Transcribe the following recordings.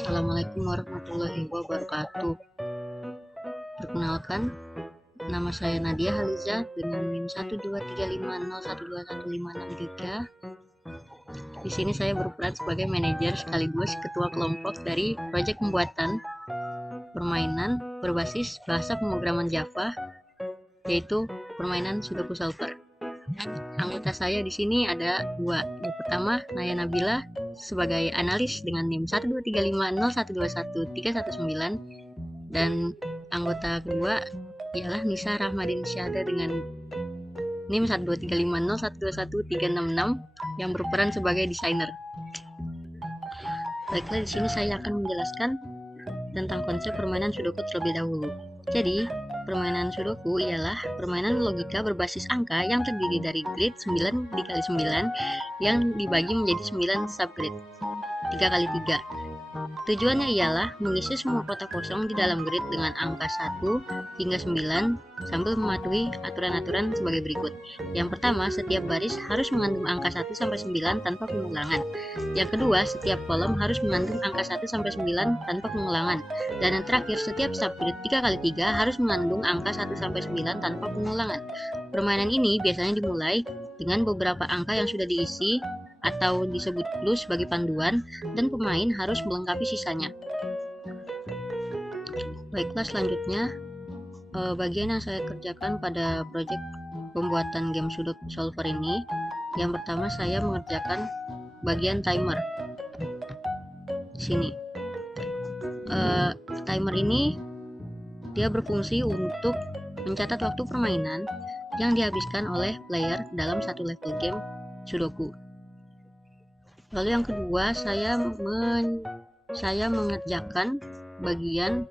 Assalamualaikum warahmatullahi wabarakatuh. Perkenalkan, nama saya Nadia Haliza dengan NIM 12350121563. Di sini saya berperan sebagai manajer sekaligus ketua kelompok dari proyek pembuatan permainan berbasis bahasa pemrograman Java, yaitu permainan Sudoku Solver. Anggota saya di sini ada dua. Yang pertama, Naya Nabila sebagai analis dengan NIM 12350121319, dan anggota kedua ialah Nisa Rahmadin Syahda dengan NIM 12350121366 yang berperan sebagai desainer. Baiklah, di sini saya akan menjelaskan tentang konsep permainan Sudoku terlebih dahulu. Jadi, permainan Sudoku ialah permainan logika berbasis angka yang terdiri dari grid 9 dikali 9 yang dibagi menjadi 9 subgrid 3 kali 3. Tujuannya ialah mengisi semua kotak kosong di dalam grid dengan angka 1 hingga 9 sambil mematuhi aturan-aturan sebagai berikut. Yang pertama, setiap baris harus mengandung angka 1 sampai 9 tanpa pengulangan. Yang kedua, setiap kolom harus mengandung angka 1 sampai 9 tanpa pengulangan. Dan yang terakhir, setiap subgrid 3 kali 3 harus mengandung angka 1 sampai 9 tanpa pengulangan. Permainan ini biasanya dimulai dengan beberapa angka yang sudah diisi atau disebut clue sebagai panduan, dan pemain harus melengkapi sisanya. Baiklah, selanjutnya bagian yang saya kerjakan pada proyek pembuatan game Sudoku Solver ini. Yang pertama, saya mengerjakan bagian timer. Di sini timer ini dia berfungsi untuk mencatat waktu permainan yang dihabiskan oleh player dalam satu level game Sudoku. Lalu yang kedua, saya mengerjakan bagian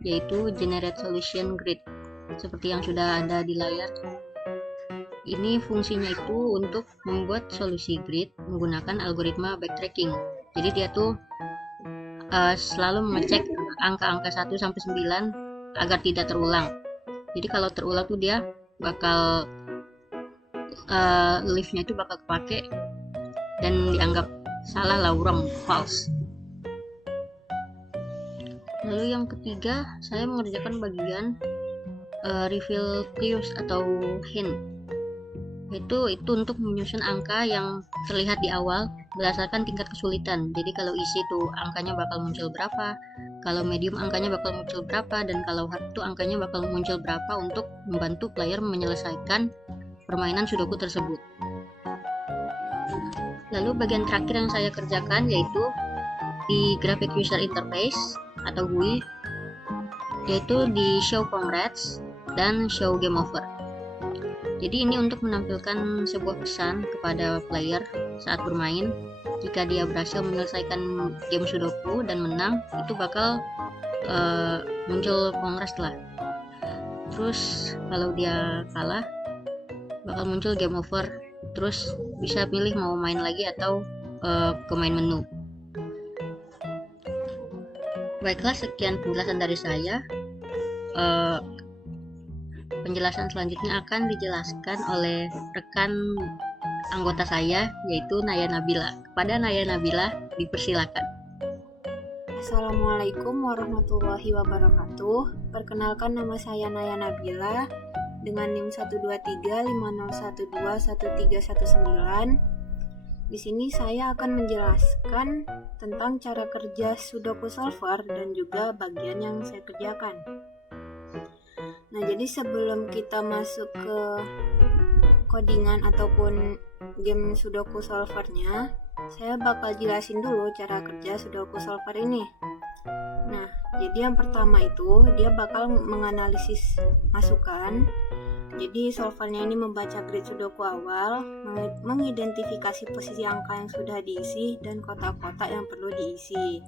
yaitu generate solution grid seperti yang sudah ada di layar. Ini fungsinya itu untuk membuat solusi grid menggunakan algoritma backtracking. Jadi dia tuh selalu mengecek angka-angka 1 sampai 9 agar tidak terulang. Jadi kalau terulang tuh dia bakal leaf-nya itu bakal kepake dan dianggap salah lah, wrong, false. Lalu yang ketiga, saya mengerjakan bagian reveal clues atau hint. Itu untuk menyusun angka yang terlihat di awal berdasarkan tingkat kesulitan. Jadi kalau easy tuh angkanya bakal muncul berapa, kalau medium angkanya bakal muncul berapa, dan kalau hard tuh angkanya bakal muncul berapa untuk membantu player menyelesaikan permainan Sudoku tersebut. Lalu bagian terakhir yang saya kerjakan yaitu di Graphic User Interface atau GUI, yaitu di Show Congrats dan Show Game Over. Jadi ini untuk menampilkan sebuah pesan kepada player saat bermain. Jika dia berhasil menyelesaikan game Sudoku dan menang, itu bakal muncul congrats lah. Terus kalau dia kalah, bakal muncul game over. Terus bisa pilih mau main lagi atau ke main menu. Baiklah, sekian penjelasan dari saya. Penjelasan selanjutnya akan dijelaskan oleh rekan anggota saya, yaitu Naya Nabila. Kepada Naya Nabila, dipersilakan. Assalamualaikum warahmatullahi wabarakatuh. Perkenalkan, nama saya Naya Nabila dengan NIM 12350121319. Di sini saya akan menjelaskan tentang cara kerja Sudoku Solver dan juga bagian yang saya kerjakan. Nah, jadi sebelum kita masuk ke codingan ataupun game Sudoku Solvernya, saya bakal jelasin dulu cara kerja Sudoku Solver ini. Nah, jadi yang pertama itu dia bakal menganalisis masukan. Jadi solvernya ini membaca grid Sudoku awal, mengidentifikasi posisi angka yang sudah diisi dan kotak-kotak yang perlu diisi.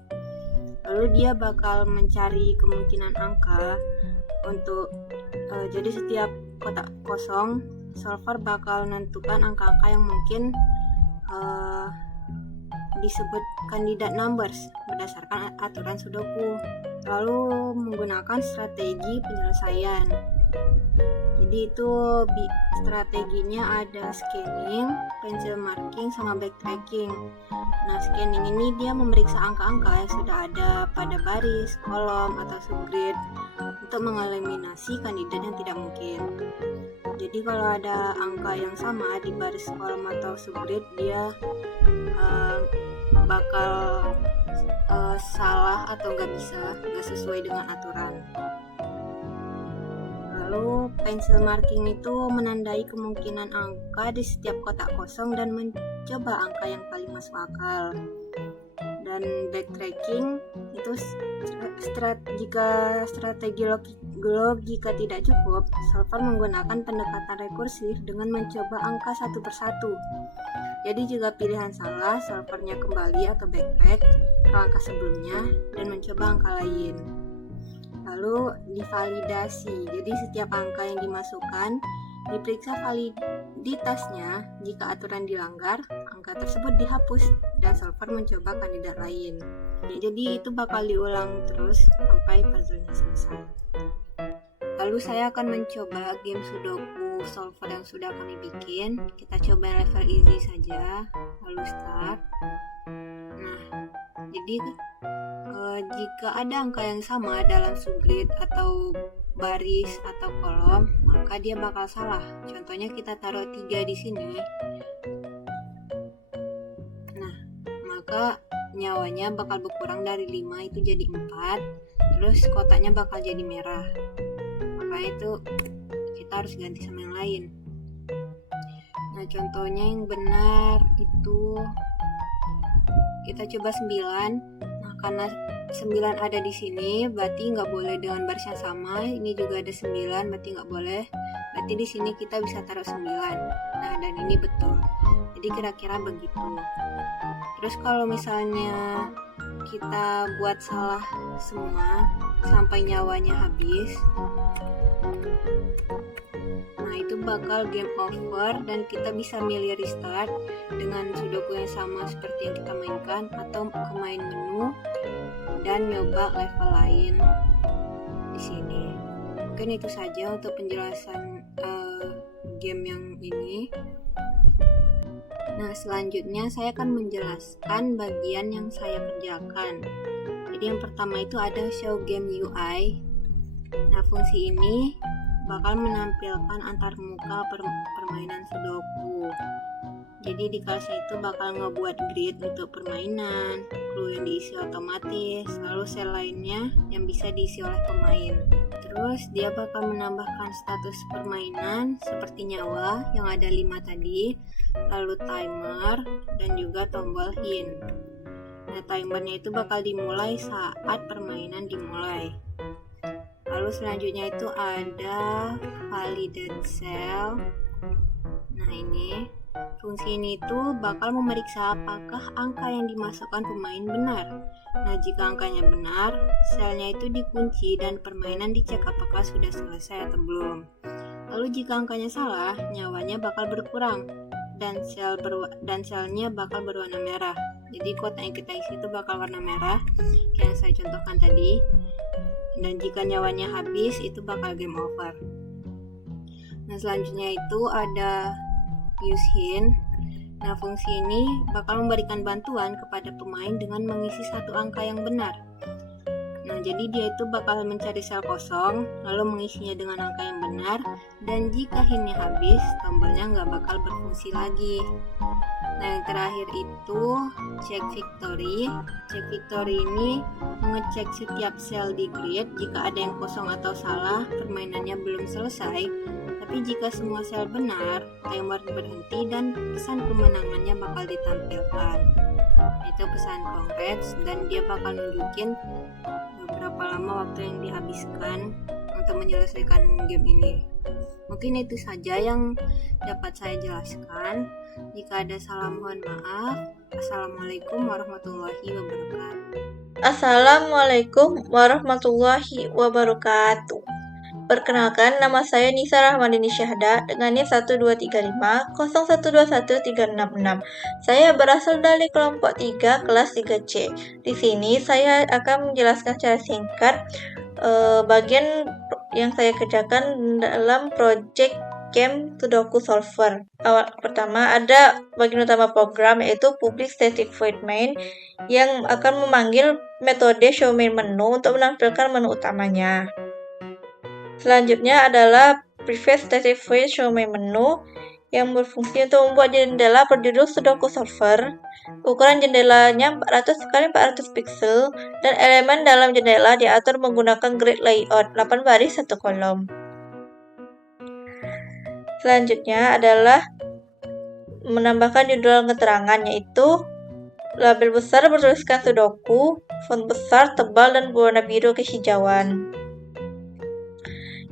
Lalu dia bakal mencari kemungkinan angka untuk jadi setiap kotak kosong, solver bakal menentukan angka-angka yang mungkin disebut kandidat numbers berdasarkan aturan Sudoku, lalu menggunakan strategi penyelesaian. Jadi Jadi itu strateginya ada scanning, pencil marking, sama backtracking. Nah, scanning ini dia memeriksa angka-angka yang sudah ada pada baris, kolom, atau subgrid untuk mengeliminasi kandidat yang tidak mungkin. Jadi kalau ada angka yang sama di baris, kolom, atau subgrid, dia bakal salah atau nggak sesuai dengan aturan. Lalu pencil marking itu menandai kemungkinan angka di setiap kotak kosong dan mencoba angka yang paling masuk akal. Dan backtracking itu jika strategi logika tidak cukup, solver menggunakan pendekatan rekursif dengan mencoba angka satu persatu. Jadi jika pilihan salah, solvernya kembali atau backtrack ke angka sebelumnya dan mencoba angka lain. Lalu divalidasi, jadi setiap angka yang dimasukkan diperiksa validitasnya. Jika aturan dilanggar, angka tersebut dihapus dan solver mencoba kandidat lain. Jadi itu bakal diulang terus sampai puzzle-nya selesai. Lalu saya akan mencoba game Sudoku solver yang sudah kami bikin. Kita coba level easy saja, lalu start. Nah, jadi jika ada angka yang sama dalam subgrid atau baris atau kolom, maka dia bakal salah. Contohnya kita taruh 3 di sini. Nah, maka nyawanya bakal berkurang dari 5 itu jadi 4. Terus kotaknya bakal jadi merah. Maka itu kita harus ganti sama yang lain. Nah, contohnya yang benar itu kita coba 9. Nah, karena 9 ada di sini, berarti nggak boleh dengan baris yang sama. Ini juga ada 9, berarti nggak boleh. Berarti di sini kita bisa taruh 9. Nah, dan ini betul. Jadi kira-kira begitu. Terus kalau misalnya kita buat salah semua sampai nyawanya habis, nah itu bakal game over dan kita bisa milih restart dengan Sudoku yang sama seperti yang kita mainkan, atau ke main menu dan nyoba level lain di sini. Mungkin itu saja untuk penjelasan game yang ini. Nah, selanjutnya saya akan menjelaskan bagian yang saya kerjakan. Jadi yang pertama itu ada show game UI. Nah, fungsi ini bakal menampilkan antar muka permainan Sudoku. Jadi di kelas itu bakal ngebuat grid untuk permainan, clue yang diisi otomatis, lalu sel lainnya yang bisa diisi oleh pemain. Terus dia bakal menambahkan status permainan seperti nyawa yang ada 5 tadi, lalu timer, dan juga tombol hint. Nah, timernya itu bakal dimulai saat permainan dimulai. Lalu selanjutnya itu ada validate cell. Nah, ini fungsi ini tuh bakal memeriksa apakah angka yang dimasukkan pemain benar. Nah, jika angkanya benar, selnya itu dikunci dan permainan dicek apakah sudah selesai atau belum. Lalu jika angkanya salah, nyawanya bakal berkurang dan selnya bakal berwarna merah. Jadi kotak yang kita isi itu bakal warna merah kayak yang saya contohkan tadi. Dan jika nyawanya habis, itu bakal game over. Nah, selanjutnya itu ada use hint. Nah, fungsi ini bakal memberikan bantuan kepada pemain dengan mengisi satu angka yang benar. Nah, jadi dia itu bakal mencari sel kosong, lalu mengisinya dengan angka yang benar, dan jika hintnya habis, tombolnya nggak bakal berfungsi lagi. Nah, yang terakhir itu check victory. Check victory ini mengecek setiap sel di grid. Jika ada yang kosong atau salah, permainannya belum selesai. Tapi jika semua sel benar, timer berhenti dan pesan kemenangannya bakal ditampilkan. Itu pesan congrats, dan dia bakal nunjukin berapa lama waktu yang dihabiskan untuk menyelesaikan game ini. Mungkin itu saja yang dapat saya jelaskan. Jika ada salah, mohon maaf. Assalamualaikum warahmatullahi wabarakatuh. Assalamualaikum warahmatullahi wabarakatuh. Perkenalkan, nama saya Nisa Rahmadini Syahda dengan NIM 1235 0121366. Saya berasal dari kelompok 3 kelas 3C. Di sini saya akan menjelaskan secara singkat bagian yang saya kerjakan dalam project game Sudoku Solver. Pertama ada bagian utama program yaitu public static void main yang akan memanggil metode show main menu untuk menampilkan menu utamanya. Selanjutnya adalah private static void show main menu yang berfungsi untuk membuat jendela berjudul Sudoku Solver. Ukuran jendelanya 400 x 400 pixel dan elemen dalam jendela diatur menggunakan grid layout 8 baris 1 kolom. Selanjutnya adalah menambahkan judul keterangan yaitu label besar bertuliskan Sudoku, font besar, tebal, dan berwarna biru kehijauan.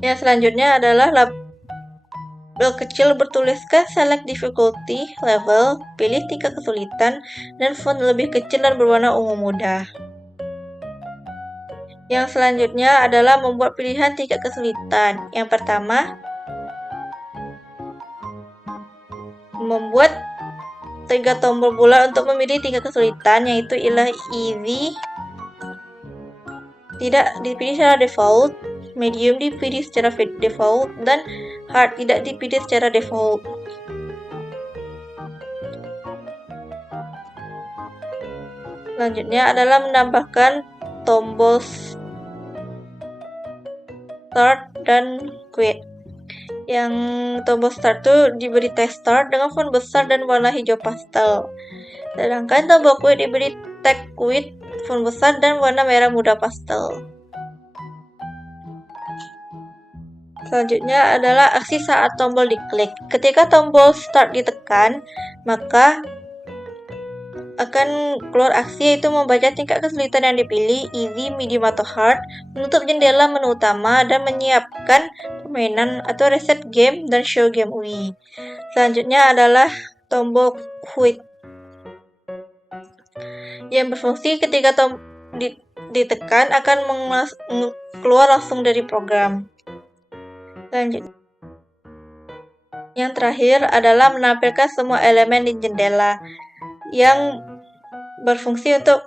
Yang selanjutnya adalah label kecil bertuliskan select difficulty level, pilih tingkat kesulitan, dan font lebih kecil dan berwarna ungu muda. Yang selanjutnya adalah membuat pilihan tingkat kesulitan. Yang pertama, membuat 3 tombol bola untuk memilih tingkat kesulitan, yaitu ialah easy, tidak dipilih secara default, medium dipilih secara default, dan hard tidak dipilih secara default. Selanjutnya adalah menambahkan tombol start dan quit. Yang tombol start itu diberi teks start dengan font besar dan warna hijau pastel. Sedangkan tombol quit diberi teks quit, font besar dan warna merah muda pastel. Selanjutnya adalah aksi saat tombol diklik. Ketika tombol start ditekan, maka akan keluar aksi yaitu membaca tingkat kesulitan yang dipilih, easy, medium, atau hard, menutup jendela menu utama, dan menyiapkan permainan atau reset game dan show game UI. Selanjutnya adalah tombol quit yang berfungsi ketika ditekan akan keluar langsung dari program. Selanjutnya, yang terakhir adalah menampilkan semua elemen di jendela yang berfungsi untuk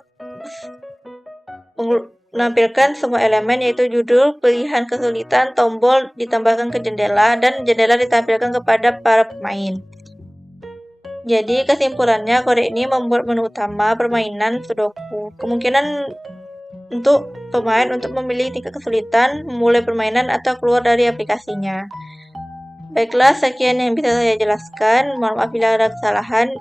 menampilkan semua elemen yaitu judul, pilihan kesulitan, tombol ditambahkan ke jendela, dan jendela ditampilkan kepada para pemain. Jadi kesimpulannya, kode ini membuat menu utama permainan Sudoku. Kemungkinan untuk pemain untuk memilih tingkat kesulitan, memulai permainan, atau keluar dari aplikasinya. Baiklah, sekian yang bisa saya jelaskan. Mohon maaf bila ada kesalahan.